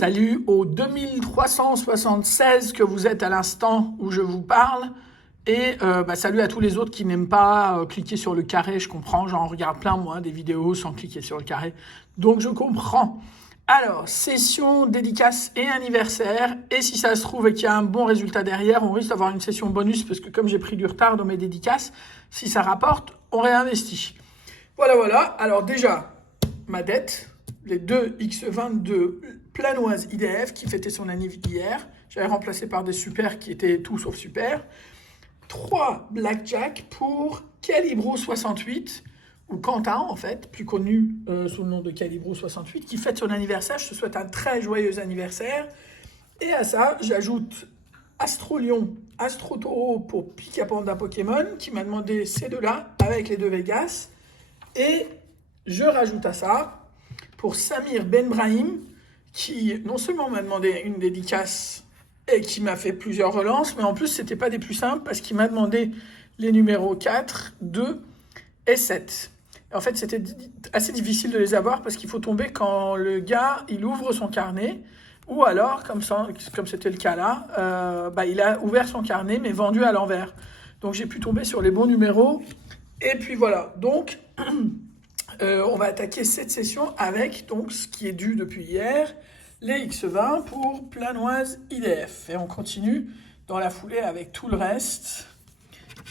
Salut aux 2376 que vous êtes à l'instant où je vous parle. Et salut à tous les autres qui n'aiment pas cliquer sur le carré, je comprends. J'en regarde plein, moi, des vidéos sans cliquer sur le carré. Donc, je comprends. Alors, session, dédicace et anniversaire. Et si ça se trouve et qu'il y a un bon résultat derrière, on risque d'avoir une session bonus parce que comme j'ai pris du retard dans mes dédicaces, si ça rapporte, on réinvestit. Voilà. Alors déjà, ma dette, les deux X22 Planoise IDF qui fêtait son anniv hier. J'avais remplacé par des super qui étaient tout sauf super. 3 Blackjack pour Calibro 68, ou Quentin en fait, plus connu sous le nom de Calibro 68, qui fête son anniversaire. Je te souhaite un très joyeux anniversaire. Et à ça, j'ajoute Astro Lion, Astro Taureau pour Pika Panda Pokémon, qui m'a demandé ces deux-là, avec les deux Vegas. Et je rajoute à ça, pour Samir Benbrahim, qui non seulement m'a demandé une dédicace et qui m'a fait plusieurs relances, mais en plus, c'était pas des plus simples parce qu'il m'a demandé les numéros 4, 2 et 7. Et en fait, c'était assez difficile de les avoir parce qu'il faut tomber quand le gars, il ouvre son carnet, ou alors, comme c'était le cas là, il a ouvert son carnet, mais vendu à l'envers. Donc, j'ai pu tomber sur les bons numéros. Et puis voilà. Donc, on va attaquer cette session avec donc, ce qui est dû depuis hier, les X20 pour Planoise IDF. Et on continue dans la foulée avec tout le reste.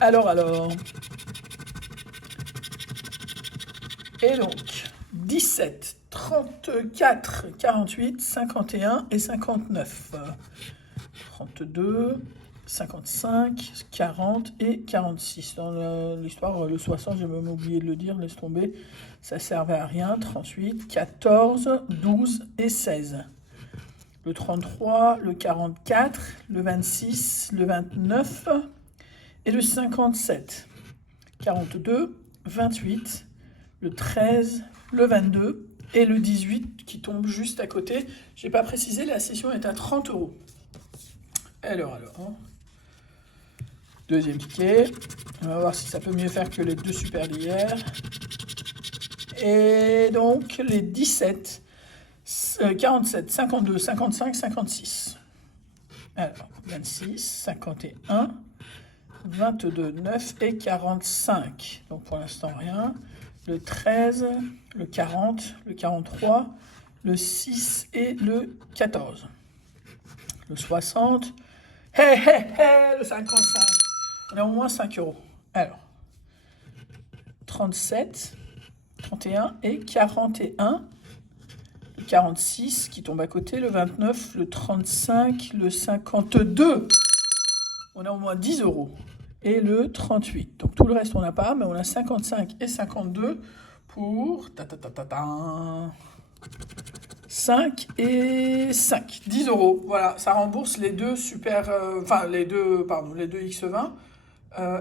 Alors. Et donc, 17, 34, 48, 51 et 59. 32, 55, 40 et 46. Dans l'histoire, le 60, j'ai même oublié de le dire, laisse tomber. Ça servait à rien. 38, 14, 12 et 16. Le 33, le 44, le 26, le 29 et le 57. 42, 28, le 13, le 22 et le 18 qui tombe juste à côté. Je n'ai pas précisé, la session est à 30 €. Alors. Deuxième ticket. On va voir si ça peut mieux faire que les deux super d'hier. Et donc, les 17, 47, 52, 55, 56. Alors, 26, 51, 22, 9 et 45. Donc, pour l'instant, rien. Le 13, le 40, le 43, le 6 et le 14. Le 60. Le 55. On a au moins 5 €. Alors, 37, 31 et 41. Le 46 qui tombe à côté, le 29, le 35, le 52. On a au moins 10 €. Et le 38. Donc tout le reste, on n'a pas, mais on a 55 et 52 pour 5 et 5. 10 €. Voilà, ça rembourse les deux les deux X20.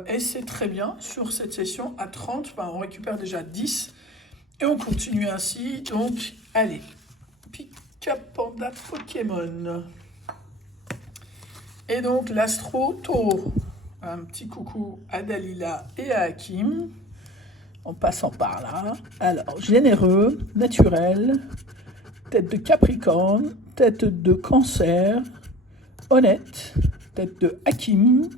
Et c'est très bien. Sur cette session, à 30, on récupère déjà 10. Et on continue ainsi. Donc, allez. Pika Panda Pokémon. Et donc, l'Astro Taureau. Un petit coucou à Dalila et à Hakim. En passant par là. Alors, généreux, naturel, tête de Capricorne, tête de Cancer, honnête, tête de Hakim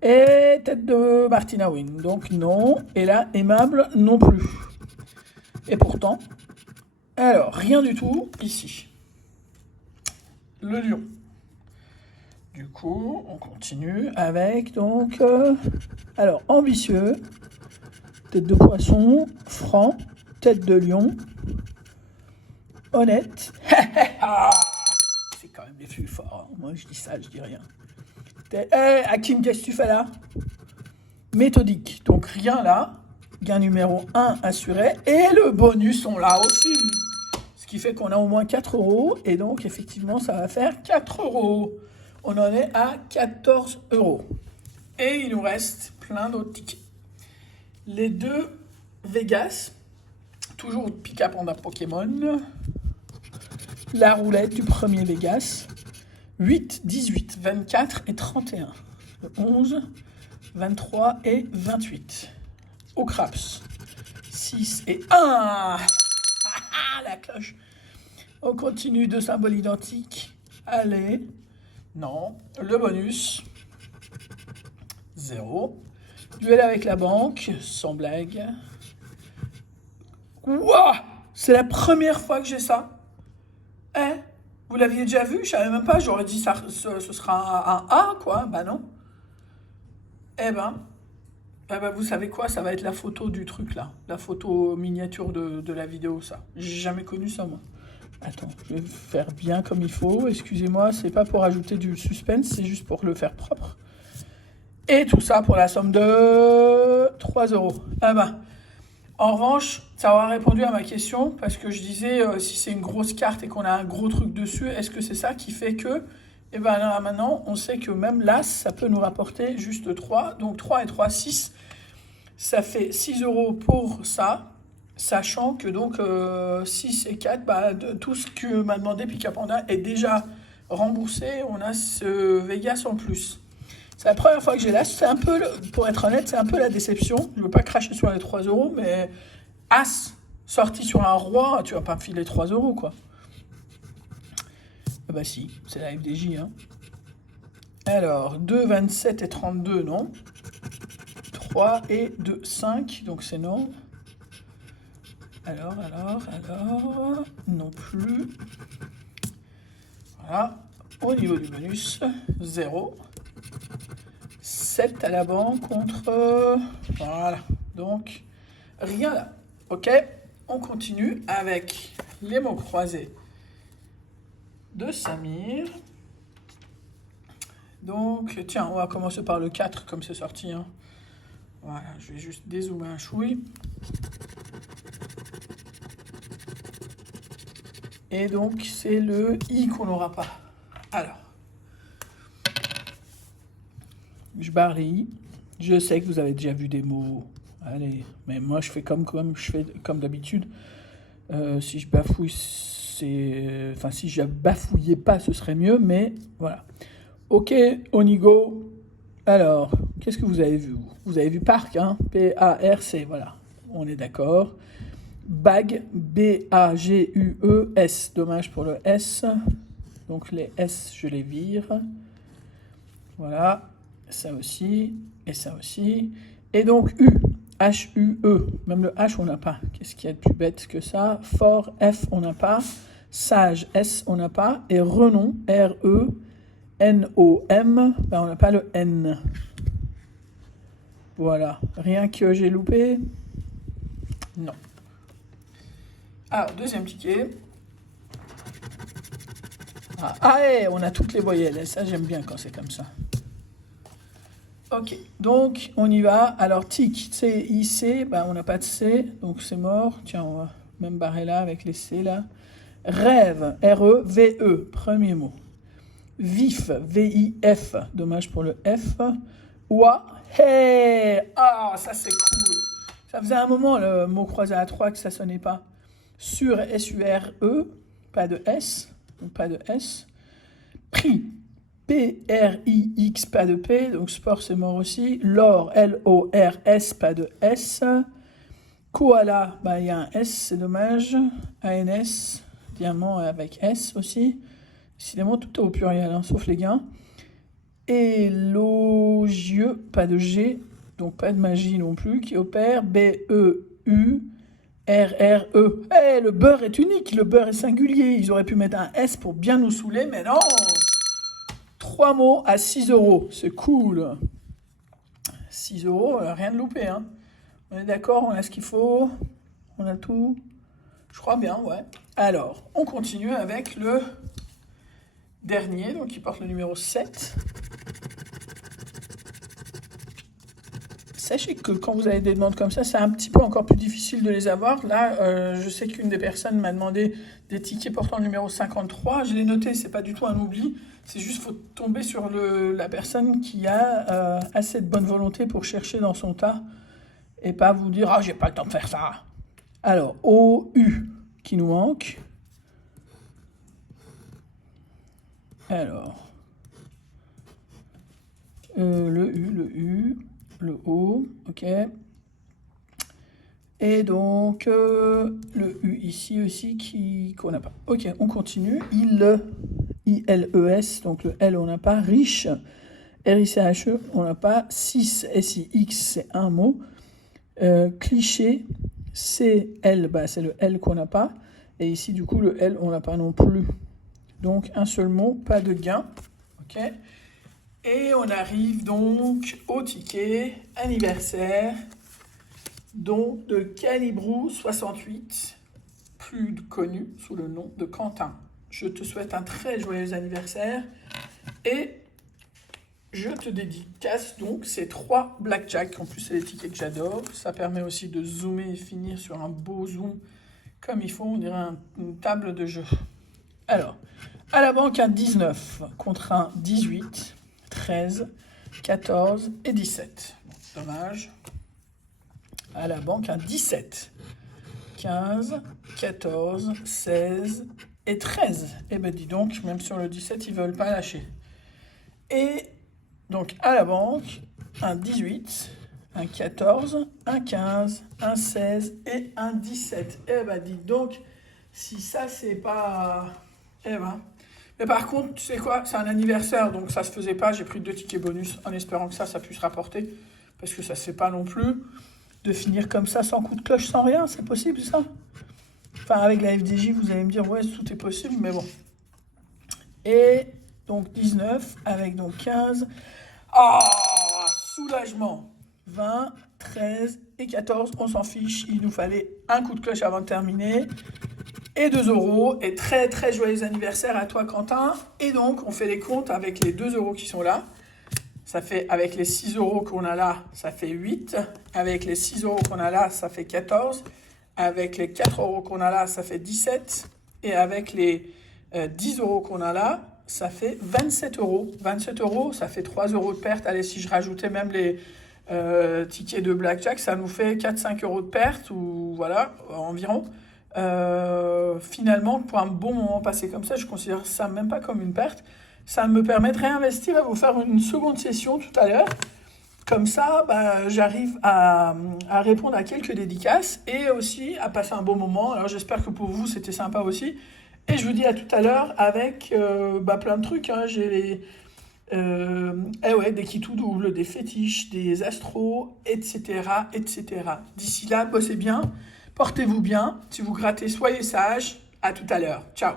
et tête de Martina Wynne. Donc non, et là, aimable non plus. Et pourtant, alors, rien du tout ici. Le lion. Du coup, on continue avec, donc, alors, ambitieux, tête de poisson, franc, tête de lion, honnête. C'est quand même les plus forts. Moi, je dis ça, je dis rien. Hakim, qu'est-ce que tu fais là? Méthodique. Donc, rien là. Gain numéro 1 assuré. Et le bonus, on l'a aussi. Ce qui fait qu'on a au moins 4 €. Et donc, effectivement, ça va faire 4 €. On en est à 14 €. Et il nous reste plein d'autres tickets. Les deux Vegas. Toujours Pika Panda Pokémon. La roulette du premier Vegas. 8, 18, 24 et 31. Le 11, 23 et 28. Au craps. 6 et 1. La cloche. On continue de symboles identiques. Allez. Non. Le bonus. 0. Duel avec la banque. Sans blague. Wouah! C'est la première fois que j'ai ça. Eh? Vous l'aviez déjà vu? Je savais même pas. J'aurais dit ça, ce sera un A, quoi. Bah non. Eh ben. Eh ben, vous savez quoi? Ça va être la photo du truc, là. La photo miniature de la vidéo, ça. J'ai jamais connu ça, moi. Attends, je vais faire bien comme il faut. Excusez-moi, c'est pas pour ajouter du suspense, c'est juste pour le faire propre. Et tout ça pour la somme de 3 euros. Ah ben, en revanche, ça aura répondu à ma question, parce que je disais, si c'est une grosse carte et qu'on a un gros truc dessus, est-ce que c'est ça qui fait que... Et ben là, maintenant, on sait que même l'As, ça peut nous rapporter juste 3. Donc 3 et 3, 6. Ça fait 6 euros pour ça. Sachant que donc 6 et 4, bah, tout ce que m'a demandé Pika Panda est déjà remboursé. On a ce Vegas en plus. C'est la première fois que j'ai là. C'est un peu, pour être honnête, c'est un peu la déception. Je ne veux pas cracher sur les 3 euros, mais As sorti sur un roi, tu vas pas me filer 3 euros, quoi. Ah bah si, c'est la FDJ, hein. Alors, 2, 27 et 32, non. 3 et 2, 5, donc c'est non. Alors, non plus. Voilà. Au niveau du bonus, 0. 7 à la banque contre... Voilà. Donc, rien là. Ok. On continue avec les mots croisés de Samir. Donc, tiens, on va commencer par le 4, comme c'est sorti. Hein. Voilà, je vais juste dézoomer un chouille. Et donc, c'est le I qu'on n'aura pas. Alors, je barre I. Je sais que vous avez déjà vu des mots. Allez, mais moi, je fais comme d'habitude. Si je bafouille, c'est... Enfin, si je bafouillais pas, ce serait mieux, mais voilà. Ok, on y go. Alors, qu'est-ce que vous avez vu? Vous avez vu Parc, hein? P-A-R-C, voilà. On est d'accord. Bag, B-A-G-U-E-S. Dommage pour le S. Donc les S, je les vire. Voilà. Ça aussi. Et ça aussi. Et donc U. H-U-E. Même le H, on n'a pas. Qu'est-ce qu'il y a de plus bête que ça? Fort, F, on n'a pas. Sage, S, on n'a pas. Et renom, R-E-N-O-M, ben, on n'a pas le N. Voilà. Rien que j'ai loupé? Non. Alors, deuxième ticket. Ah, on a toutes les voyelles. Ça, j'aime bien quand c'est comme ça. Ok, donc on y va. Alors, tic, C-I-C, ben, on n'a pas de C, donc c'est mort. Tiens, on va même barrer là avec les C là. Rêve, R-E-V-E, premier mot. Vif, V-I-F, dommage pour le F. Oua, hey, ah, ça c'est cool. Ça faisait un moment le mot croisé à 3 que ça sonnait pas. Sur, S-U-R-E, pas de S, donc pas de S. Prix, P-R-I-X, pas de P, donc sport c'est mort aussi. L'or, L-O-R-S, pas de S. Koala, bah, y a un S, c'est dommage. A-N-S, diamant avec S aussi. Décidément, tout est au pluriel, hein, sauf les gains. Élogieux, pas de G, donc pas de magie non plus, qui opère. B-E-U, R-R-E. Eh, le beurre est unique, le beurre est singulier. Ils auraient pu mettre un S pour bien nous saouler, mais non. 3 mots à 6 euros, c'est cool. 6 euros, rien de loupé, hein. On est d'accord, on a ce qu'il faut, on a tout. Je crois bien, ouais. Alors, on continue avec le dernier, donc qui porte le numéro 7. Sachez que quand vous avez des demandes comme ça, c'est un petit peu encore plus difficile de les avoir. Là, je sais qu'une des personnes m'a demandé des tickets portant le numéro 53. Je l'ai noté, c'est pas du tout un oubli. C'est juste qu'il faut tomber sur la personne qui a assez de bonne volonté pour chercher dans son tas et pas vous dire « Ah, j'ai pas le temps de faire ça ». Alors, O-U qui nous manque. Alors, le U, le O, ok. Et donc, le U ici aussi qu'on n'a pas. Ok, on continue. ILES, donc le L, on n'a pas. Riche, RICHE, on n'a pas. 6, SIX, c'est un mot. Cliché, CL, bah, c'est le L qu'on n'a pas. Et ici, du coup, le L, on n'a pas non plus. Donc, un seul mot, pas de gain. Ok. Et on arrive donc au ticket anniversaire, donc de Calibrou 68, plus connu sous le nom de Quentin. Je te souhaite un très joyeux anniversaire et je te dédicace donc ces 3 blackjack. En plus, c'est des tickets que j'adore. Ça permet aussi de zoomer et finir sur un beau zoom comme il faut. On dirait une table de jeu. Alors, à la banque, un 19 contre un 18, 13, 14 et 17. Bon, dommage. À la banque, un 17, 15, 14, 16 et 13. Eh ben dis donc, même sur le 17, ils veulent pas lâcher. Et donc, à la banque, un 18, un 14, un 15, un 16 et un 17. Eh ben dis donc, si ça, c'est pas... Eh ben... Mais par contre, tu sais quoi, c'est un anniversaire, donc ça se faisait pas. J'ai pris 2 tickets bonus en espérant que ça puisse rapporter. Parce que ça se fait pas non plus de finir comme ça, sans coup de cloche, sans rien. C'est possible, ça? Enfin, avec la FDJ, vous allez me dire, ouais, tout est possible, mais bon. Et donc 19, avec donc 15. Ah, soulagement. 20, 13 et 14, on s'en fiche. Il nous fallait un coup de cloche avant de terminer. Et 2 euros. Et très très joyeux anniversaire à toi, Quentin. Et donc, on fait les comptes avec les 2 euros qui sont là. Ça fait, avec les 6 euros qu'on a là, ça fait 8. Avec les 6 euros qu'on a là, ça fait 14. Avec les 4 euros qu'on a là, ça fait 17. Et avec les 10 euros qu'on a là, ça fait 27 euros. 27 euros, ça fait 3 euros de perte. Allez, si je rajoutais même les tickets de blackjack, ça nous fait 4-5 euros de perte, ou voilà, environ. Finalement, pour un bon moment passé comme ça, je considère ça même pas comme une perte. Ça me permet de réinvestir et vous faire une seconde session tout à l'heure. Comme ça, bah, j'arrive à répondre à quelques dédicaces et aussi à passer un bon moment. Alors j'espère que pour vous, c'était sympa aussi. Et je vous dis à tout à l'heure avec plein de trucs. Hein. J'ai des kits tout doubles, des fétiches, des astros, etc., etc. D'ici là, bossez bien, portez-vous bien. Si vous grattez, soyez sages. À tout à l'heure. Ciao.